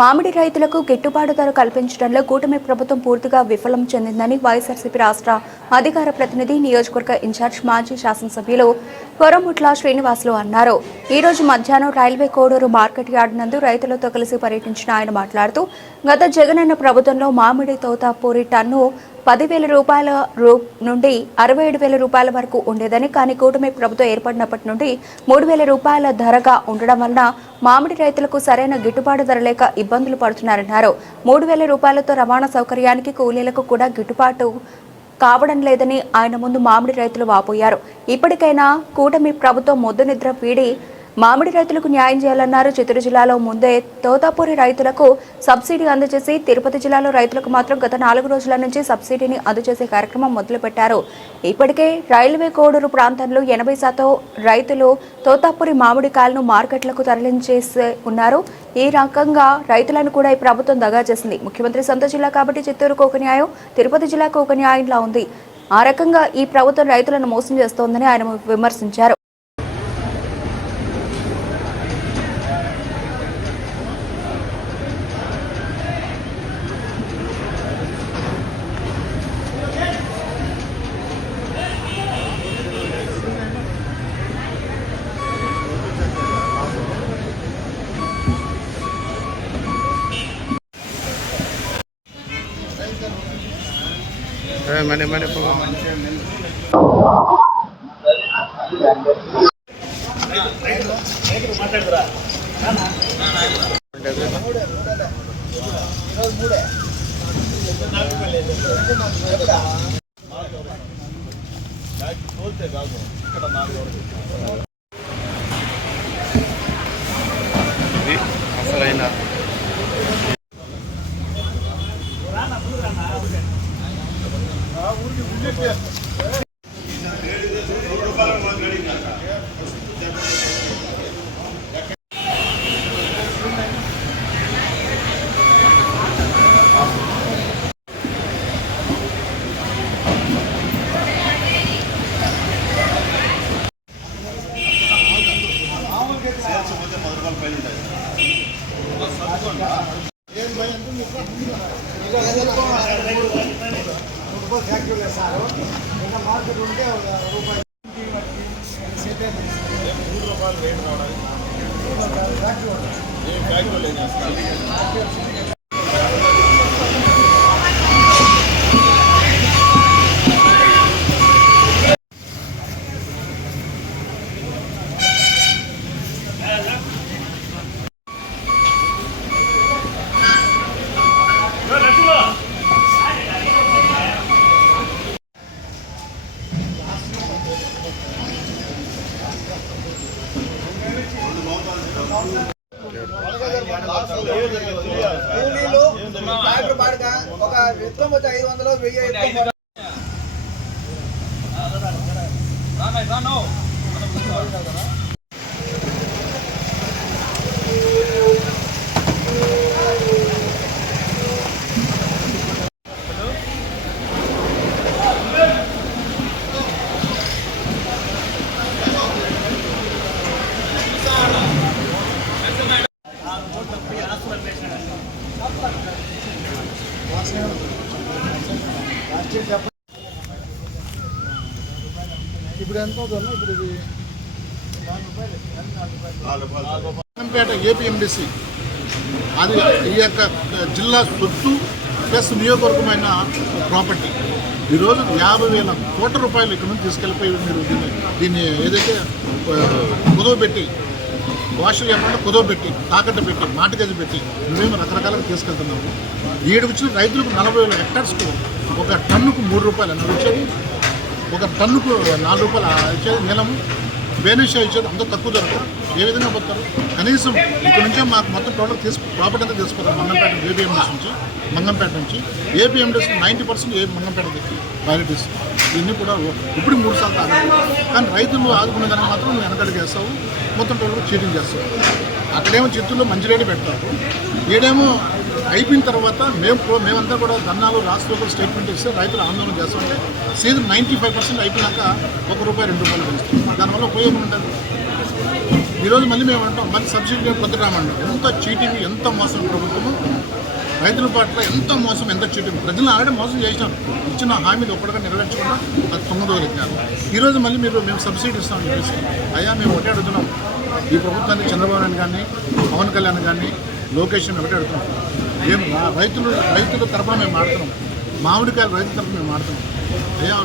మామిడి రైతులకు గిట్టుబాటు ధర కల్పించడంలో కూటమి ప్రభుత్వం పూర్తిగా విఫలం చెందిందని వైఎస్ఆర్సీపీ రాష్ట్ర అధికార ప్రతినిధి నియోజకవర్గ ఇన్ఛార్జ్ మాజీ శాసనసభ్యులు కొరముట్ల శ్రీనివాసులు అన్నారు. ఈ రోజు మధ్యాహ్నం రైల్వే కోడూరు మార్కెట్ యార్డ్ నందు రైతులతో కలిసి పర్యటించిన ఆయన మాట్లాడుతూ గత జగనన్న ప్రభుత్వంలో మామిడి తోతాపూరి టన్ను 10,000 రూపాయల నుండి 67,000 రూపాయల వరకు ఉండేదని, కానీ కూటమి ప్రభుత్వం ఏర్పడినప్పటి నుండి 3,000 రూపాయల ధరగా ఉండడం వలన మామిడి రైతులకు సరైన గిట్టుబాటు ధర లేక ఇబ్బందులు పడుతున్నారన్నారు. 3,000 రూపాయలతో రవాణా సౌకర్యానికి కూలీలకు కూడా గిట్టుబాటు కావడం లేదని ఆయన ముందు మామిడి రైతులు వాపోయారు. ఇప్పటికైనా కూటమి ప్రభుత్వం మొద్దు నిద్ర వీడి మామిడి రైతులకు న్యాయం చేయాలన్నారు. చిత్తూరు జిల్లాలో ముందే తోతాపూరి రైతులకు సబ్సిడీ అందజేసి తిరుపతి జిల్లాలో రైతులకు మాత్రం గత 4 రోజుల నుంచి సబ్సిడీని అందజేసే కార్యక్రమం మొదలుపెట్టారు. ఇప్పటికే రైల్వే కోడూరు ప్రాంతంలో 80% రైతులు తోతాపూరి మామిడికాయలను మార్కెట్లకు తరలించేసి ఉన్నారు. ఈ రకంగా రైతులను కూడా ఈ ప్రభుత్వం దగా చేసింది. ముఖ్యమంత్రి సొంత జిల్లా కాబట్టి చిత్తూరుకు ఒక న్యాయం, తిరుపతి జిల్లాకు ఒక న్యాయంలా ఉంది. ఆ రకంగా ఈ ప్రభుత్వం రైతులను మోసం చేస్తోందని ఆయన విమర్శించారు. Mana ఇప్పుడు ఎంత అవుతుందో ఇప్పుడు ఇది మంగంపేట ఏపీఎండిసి అది ఈ యొక్క జిల్లా సొత్తు ప్లస్ నియోజకవర్గమైన ప్రాపర్టీ. ఈరోజు 50,000 కోట్ల రూపాయలు ఇక్కడ నుంచి తీసుకెళ్ళిపోయి మీరు దీన్ని ఏదైతే కుదవబెట్టి వాషర్ చెప్పకుండా కుదవబెట్టి తాకట్టు పెట్టి మాటగది పెట్టి నువ్వేమో రకరకాలుగా తీసుకెళ్తున్నాము. ఏడు వచ్చిన రైతులకు 40,000 హెక్టార్స్కు ఒక టన్నుకు 3 రూపాయలు అన్నది వచ్చేది, ఒక టన్నుకు 4 రూపాయలు ఇచ్చేది నీలము, బేనిషా ఇచ్చేది అంత తక్కువ ధరకు ఏ విధంగా పోతారు? కనీసం ఇక్కడ నుంచే మాకు మొత్తం టోటల్ ప్రాపర్టీ అంతా తీసుకుపోతారు. మంగంపేట ఏపీఎండిసి నుంచి మంగంపేట నుంచి ఏపీఎండిసి 90% మంగంపేట ప్రైవేటీస్ ఇవన్నీ కూడా ఇప్పుడు 3 సార్లు తాగాలి. కానీ రైతులు ఆదుకునే దానికి మాత్రం నువ్వు వెనకడికి వేస్తావు, మొత్తం టోటల్ చీటింగ్ చేస్తావు. అక్కడేమో చిత్తూరులో మంచి రేటు పెడతారు, ఏడేమో అయిపోయిన తర్వాత మేమంతా కూడా ధర్నాలు రాష్ట్ర స్టేట్మెంట్ ఇస్తే రైతులు ఆందోళన చేస్తుంటే సీజన్ 95% అయిపోయినాక ₹1 ₹2 పెంచుతుంది. దానివల్ల ఉపయోగం ఉంటుంది. ఈరోజు మళ్ళీ మేము అంటాం మళ్ళీ సబ్సిడీ కొద్ది రామంటాం. ఎంత చీటింగ్, ఎంత మోసం ప్రభుత్వము రైతుల పట్ల, ఎంత మోసం, ఎంత చీటింగ్. ప్రజలను ఆల్రెడీ మోసం చేసినారు. ఇచ్చిన హామీలు ఒక్కడిగా నెరవేర్చకుండా అది తొమ్మిదోగలిగినారు. ఈరోజు మళ్ళీ మేము సబ్సిడీ ఇస్తామని చెప్పేసి అయ్యా మేము ఒకటే అడుగుతున్నాం. ఈ ప్రభుత్వాన్ని చంద్రబాబు నాయుడు కానీ, పవన్ కళ్యాణ్ కానీ, లోకేష్ ఒకటే అడుగుతున్నాం. రైతుల తరఫున మేము ఆడుతున్నాం. మామిడికాయలు రైతుల తరఫున మేము ఆడుతున్నాం. అయ్యా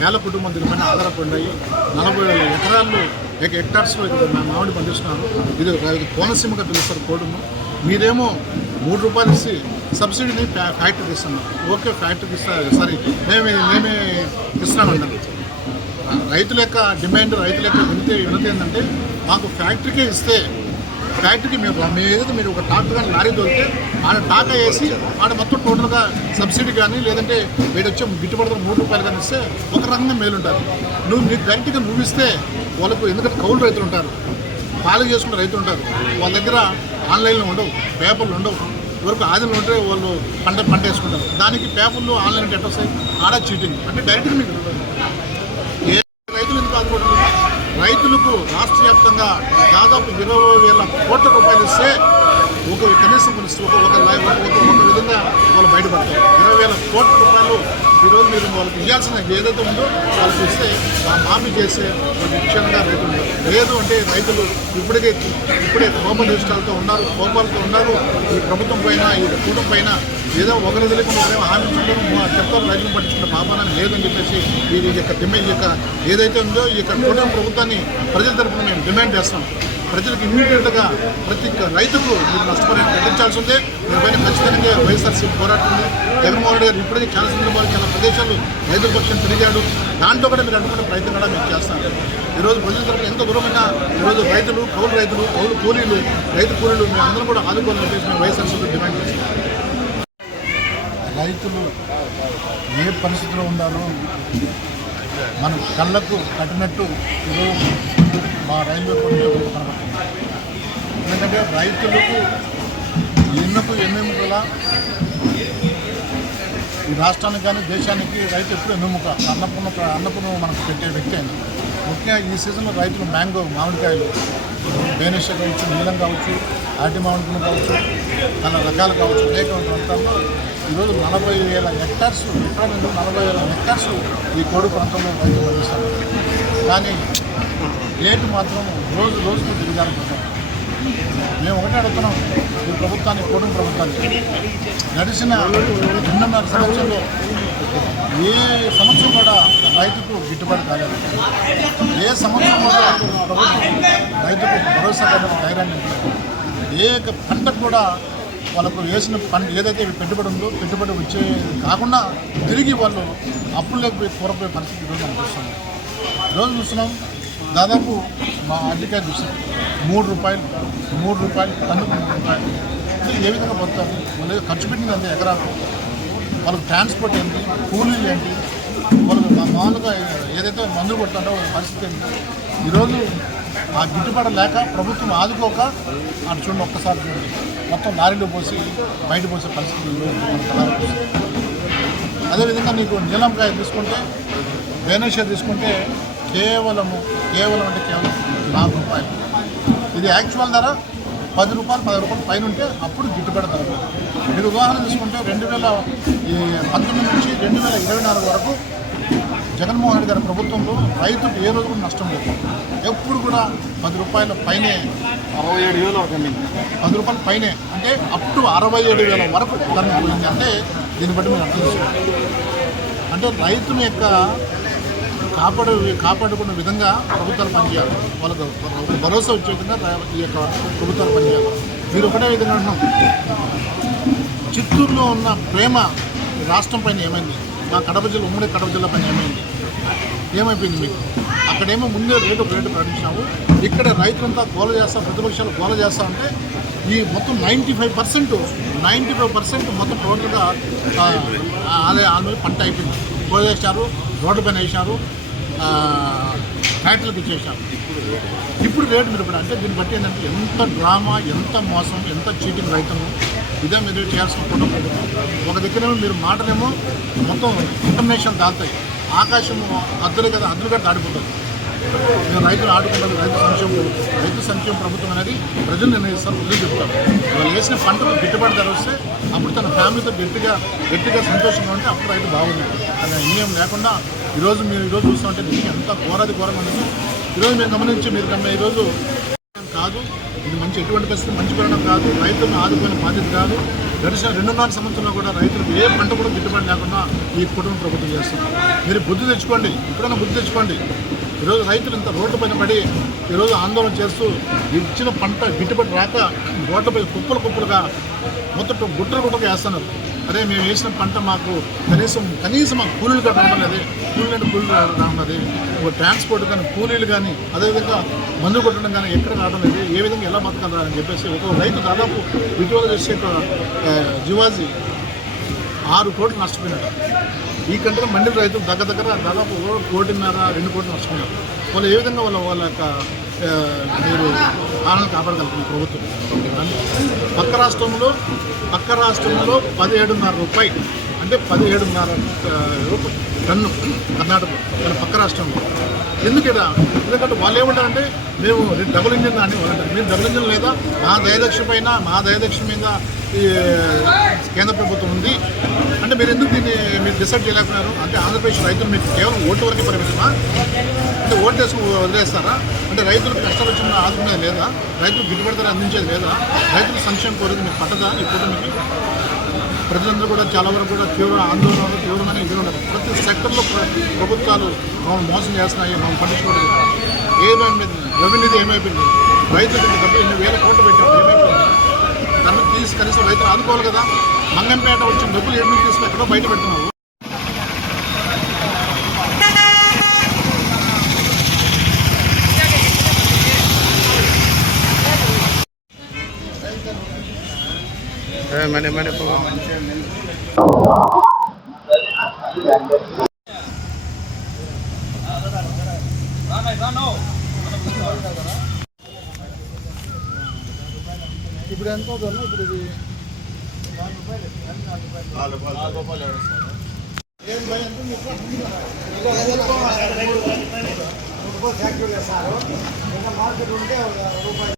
వేల కుటుంబం దీనిపైన ఆధారపడినాయి. 40,000 ఎకరాలు హెక్టార్స్లో మామిడి పండిస్తున్నారు. ఇది కోనసీమగా పిలుస్తారు కోడును. మీరేమో ₹3 ఇచ్చి సబ్సిడీని ఫ్యాక్టరీకి ఇస్తున్నాం. ఓకే, ఫ్యాక్టరీకి సరే మేమే ఇస్తున్నామన్నారు. రైతుల యొక్క డిమాండ్, రైతుల యొక్క వినతి ఏంటంటే మాకు ఫ్యాక్టరీకే ఇస్తే, ఫ్యాక్టరీకి మేము ఏదైతే మీరు ఒక ట్రాక్టర్ కానీ లారీ దొరికితే ఆడ టాకా వేసి ఆడ మొత్తం టోటల్గా సబ్సిడీ కానీ లేదంటే వీడు వచ్చే గిట్టుబడితో ₹3 కానీ ఇస్తే ఒక రకంగా మేలు ఉంటుంది. నీకు డైరెక్ట్గా నువ్వు ఇస్తే వాళ్ళకు, ఎందుకంటే కౌలు రైతులు ఉంటారు, పాలు చేసుకున్న రైతులు ఉంటారు. వాళ్ళ దగ్గర ఆన్లైన్లో ఉండవు, పేపర్లు ఉండవు. వరకు ఆదిలో ఉంటే వాళ్ళు పంట వేసుకుంటారు. దానికి పేపర్లు ఆన్లైన్ ఎట్లా వస్తాయి? ఆడ చీటింగ్ అంటే డైరెక్ట్గా మీకు ఏ రైతులు ఎందుకు ఆదుకోవడం? రైతులకు రాష్ట్ర వ్యాప్తంగా దాదాపు 20,000 కోట్ల రూపాయలు ఇస్తే కనీసం ఒక విధంగా వాళ్ళు బయటపడతారు. 20,000 కోట్ల రూపాయలు ఈరోజు మీరు వాళ్ళకి ఇవ్వాల్సిన ఏదైతే ఉందో వాళ్ళకి ఇస్తే ఆ మాఫీ చేసే విషయంగా రైతులు ఉంటారు. లేదు అంటే రైతులు ఇప్పుడే కోపాలతో ఉన్నారు. ఈ ప్రభుత్వం పైన, ఈ కూటమి పైన ఏదో ఒకరి తెలియకుండా హామీ చెప్తారు. రైతులు పట్టించుకున్న పాపాలని లేదని చెప్పేసి ఈ యొక్క ఏదైతే ఉందో ఈ యొక్క కూటమి ప్రభుత్వాన్ని ప్రజల తరఫున మేము డిమాండ్ చేస్తాం. ప్రజలకు ఇమ్మీడియట్గా ప్రతి రైతుకు మీరు నష్టపరిహారం ప్రకటించాల్సి ఉంది. దీనిపైన ఖచ్చితంగా వైఎస్ఆర్సీపీ పోరాడుతుంది. జగన్మోహన్ రెడ్డి గారు ఇప్పటికీ చాలా సందర్భాలు, చాలా ప్రదేశాలు రైతుల పక్షం తిరిగాడు. దాంట్లో కూడా మీరు అటువంటి ప్రయత్నం కూడా మేము చేస్తాం. ఈరోజు ప్రజల తరఫున ఎంత దూరమైనా ఈరోజు కౌలు కూలీలు మేము అందరం కూడా ఆదుకోవాలని చెప్పేసి మేము వైఎస్ఆర్సీపీ డిమాండ్ చేస్తాం. రైతులు ఏ పరిస్థితిలో ఉండాలో మన కళ్ళకు కట్టినట్టు ఈరోజు మా రైల్వే కోర్టు కనబడుతుంది. ఎందుకంటే రైతులకు ఎన్నెముకలా ఈ రాష్ట్రానికి కానీ దేశానికి రైతు ఎప్పుడు ఎన్నుముక, అన్నపూర్ణ మనకు పెట్టే వ్యక్తి అయినా. ముఖ్యంగా ఈ సీజన్లో రైతులు మామిడికాయలు బేనిష కావచ్చు, నీలం కావచ్చు, ఆటి మామిడికాయలు కావచ్చు, చాలా రకాలు కావచ్చు, అనేక ప్రాంతాల్లో ఈరోజు 40,000 హెక్టార్స్, ఎక్కడ 40,000 హెక్టార్స్ ఈ కోడి ప్రాంతంలో రైతులు పండిస్తారు. కానీ రేటు మాత్రం రోజుకు తిరిగాలనుకుంటాం. మేము ఒకటే అడుగుతున్నాం ఈ ప్రభుత్వాన్ని, కూటమి ప్రభుత్వాన్ని. నడిచిన 2.5 సంవత్సరంలో ఏ సంవత్సరం కూడా రైతుకు గిట్టుబాటు కాలేదు. ఏ సంవత్సరం కూడా ప్రభుత్వం రైతుకు భరోసా కాదని ధైర్యాన్ని ఏ పంటకు కూడా వాళ్ళకు వేసిన పంట ఏదైతే పెట్టుబడి ఉందో పెట్టుబడి వచ్చే కాకుండా తిరిగి వాళ్ళు అప్పుల్లోకి కోరపోయే పరిస్థితి ఈరోజు మనం చూస్తున్నాం. ఈరోజు చూస్తున్నాం దాదాపు మా అడ్డికాయ చూస్తాం ₹3 టన్నుకు ₹3. ఏ విధంగా పోతారు? వాళ్ళు ఖర్చు పెట్టింది అంతే ఎకరాలు. వాళ్ళకి ట్రాన్స్పోర్ట్ ఏంటి, కూలీలు ఏంటి, వాళ్ళకి మామూలుగా ఏదైతే మందులు కొట్టారో పరిస్థితి ఏంటి? ఈరోజు ఆ గిట్టుబాటు లేక ప్రభుత్వం ఆదుకోక అటు చూడండి, ఒక్కసారి చూడండి, మొత్తం లారీలో పోసి బయట పోసే పరిస్థితి ఈరోజు. అదేవిధంగా నీకు నీలంకాయ తీసుకుంటే, బేనేషియా తీసుకుంటే కేవలం అంటే కేవలం ₹4. ఇది యాక్చువల్ ధర ₹10 పైన ఉంటే అప్పుడు గిట్టుబాటు ధర. మీరు ఉదాహరణ తీసుకుంటే 2019 నుంచి 2024 వరకు జగన్మోహన్ రెడ్డి గారి ప్రభుత్వంలో రైతుకు ఏ రోజు కూడా నష్టం లేదు. ఎప్పుడు కూడా ₹10 పైనే, ₹10 పైనే, అంటే అప్ టు 67,000 వరకు ధర పోయింది. అంటే దీన్ని బట్టి మీరు అర్థం చేసుకోండి. అంటే రైతుల యొక్క కాపాడుకున్న విధంగా ప్రభుత్వాలు పనిచేయాలి. వాళ్ళకు భరోసా వచ్చే విధంగా ఈ యొక్క ప్రభుత్వాలు పనిచేయాలి. మీరు ఒకటే విధంగా అంటున్నాం, చిత్తూరులో ఉన్న ప్రేమ రాష్ట్రం పైన ఏమైంది? మా ఉమ్మడి కడప జిల్లా పైన ఏమైపోయింది మీకు? అక్కడేమో ముందే రేటు ప్రకటించినాము. ఇక్కడ రైతులంతా గోల చేస్తా, ప్రతిపక్షాలు గోల చేస్తా అంటే ఈ మొత్తం 95% మొత్తం టోటల్గా ఆల్రెడీ పంట అయిపోయింది. కోసేశారు, రోడ్డు పైన వేసారు, ఫ్యాక్టరీలకు ఇచ్చేసారు. ఇప్పుడు రేటు మీరు కూడా అంటే దీన్ని బట్టి ఏంటంటే ఎంత డ్రామా, ఎంత మోసం, ఎంత చీటింగ్ రైతులు. ఇదే మీరు చేయాల్సిన ఫోటో. ఒక దగ్గరేమో మీరు మాటలేమో మొత్తం ఇంటర్నేషనల్ దాల్తాయి, ఆకాశం అద్దులుగా దాడిపోతుంది. మేము రైతులు ఆడుకుంటారు. రైతు సంక్షేమ ప్రభుత్వం అనేది ప్రజలు నిర్ణయిస్తారు, ప్రజలు చెప్తారు. వాళ్ళు వేసిన పంటకు గిట్టుబాటు ధర వస్తే అప్పుడు తన ఫ్యామిలీతో గట్టిగా సంతోషంగా ఉంటే అప్పుడు రైతు బాగుండేది. కానీ అన్యాయం లేకుండా మీరు ఈరోజు చూస్తామంటే దీనికి ఎంత ఘోరంగా ఉంది. ఈరోజు మేము గమనించి ఈరోజు కాదు, ఇది ఎటువంటి పరిస్థితి మంచి పరిణామం కాదు. రైతులను ఆదుకునే బాధ్యత కాదు. గడిచిన 2.5 సంవత్సరంలో కూడా రైతులకు ఏ పంట కూడా గిట్టుబాటు లేకుండా ఈ కుటుంబ ప్రభుత్వం చేస్తుంది. మీరు బుద్ధి తెచ్చుకోండి, ఇప్పుడైనా బుద్ధి తెచ్చుకోండి. ఈరోజు రైతులు ఇంత రోడ్డు పైన పడి ఈరోజు ఆందోళన చేస్తూ ఇచ్చిన పంట గిట్టుబాటు రాక రోడ్లపై కుప్పలుగా మొత్తం గుట్టలుగా వేస్తున్నారు. అదే మేము వేసిన పంట మాకు కనీసం మాకు కూలీలు రావడం లేదు, కూలీలు రావడం లేదు, ట్రాన్స్పోర్ట్ కానీ కూలీలు కానీ అదేవిధంగా మందు కొట్టడం కానీ ఎక్కడ రావడం లేదు. ఏ విధంగా ఎలా బతకాలి అని చెప్పేసి ఒక రైతు దాదాపు ఇటీవల చేసే జివాజీ 6 కోట్లు నష్టపోయినాడు. ఈ కంటే మండలి రైతులు దగ్గర దాదాపు 1.5 కోట్లు 2 కోట్లు నష్టపోయినారు. వాళ్ళు ఏ విధంగా వాళ్ళ యొక్క మీరు ఆనందం కాపాడగలుగుతుంది ప్రభుత్వం. పక్క రాష్ట్రంలో 17.5 రూపాయలు అంటే 17.5 టన్ను కర్ణాటక మన పక్క రాష్ట్రంలో. ఎందుకంటే వాళ్ళు ఏమంటారంటే మేము డబుల్ ఇంజిన్ అని అంటారు. మీరు డబుల్ ఇంజిన్ లేదా మా దయదక్ష మీద ఈ కేంద్ర ప్రభుత్వం ఉంది అంటే మీరు ఎందుకు మీరు డిసైడ్ చేయలేకున్నారు? అంటే ఆంధ్రప్రదేశ్ రైతులు మీకు కేవలం ఓటు వరకే పరిమితమా? అంటే ఓటు వేసుకుని వదిలేస్తారా? అంటే రైతులకు కష్టాలు వచ్చిన ఆదుకునేది లేదా? రైతులకు గిట్టుబాటు ధర అందించేది లేదా? రైతుల సంక్షేమం కోరేది మీకు పట్టదా? ఇప్పుడు మీకు ప్రజలందరూ కూడా చాలా వరకు కూడా తీవ్రమైన ఇది ఉండదు. ప్రతి సెక్టర్లో ప్రభుత్వాలు మమ్మల్ని మోసం చేస్తున్నాయి, మమ్మల్ని పట్టించుకోవడం. ఏమైంది? రెవెన్యూది ఏమైపోయింది? రైతులకు డబ్బు 8,000 కోట్లు పెట్టారు, ఏమైపోయింది? దాన్ని కనీసం రైతులు ఆదుకోవాలి కదా. మంగంపేట వచ్చిన డబ్బులు ఏమి తీసుకుని ఎక్కడో బయట పెడుతున్నారు. ఇప్పుడు ఎంత అవుతుందో ఇప్పుడు ఇది 4 రూపాయలు ఏం భయం ఫ్యాక్టరీ చేస్తారు. ఇంకా మార్కెట్ ఉంటే రూపాయి.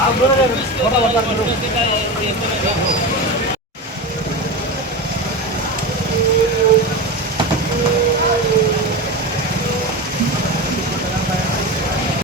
आप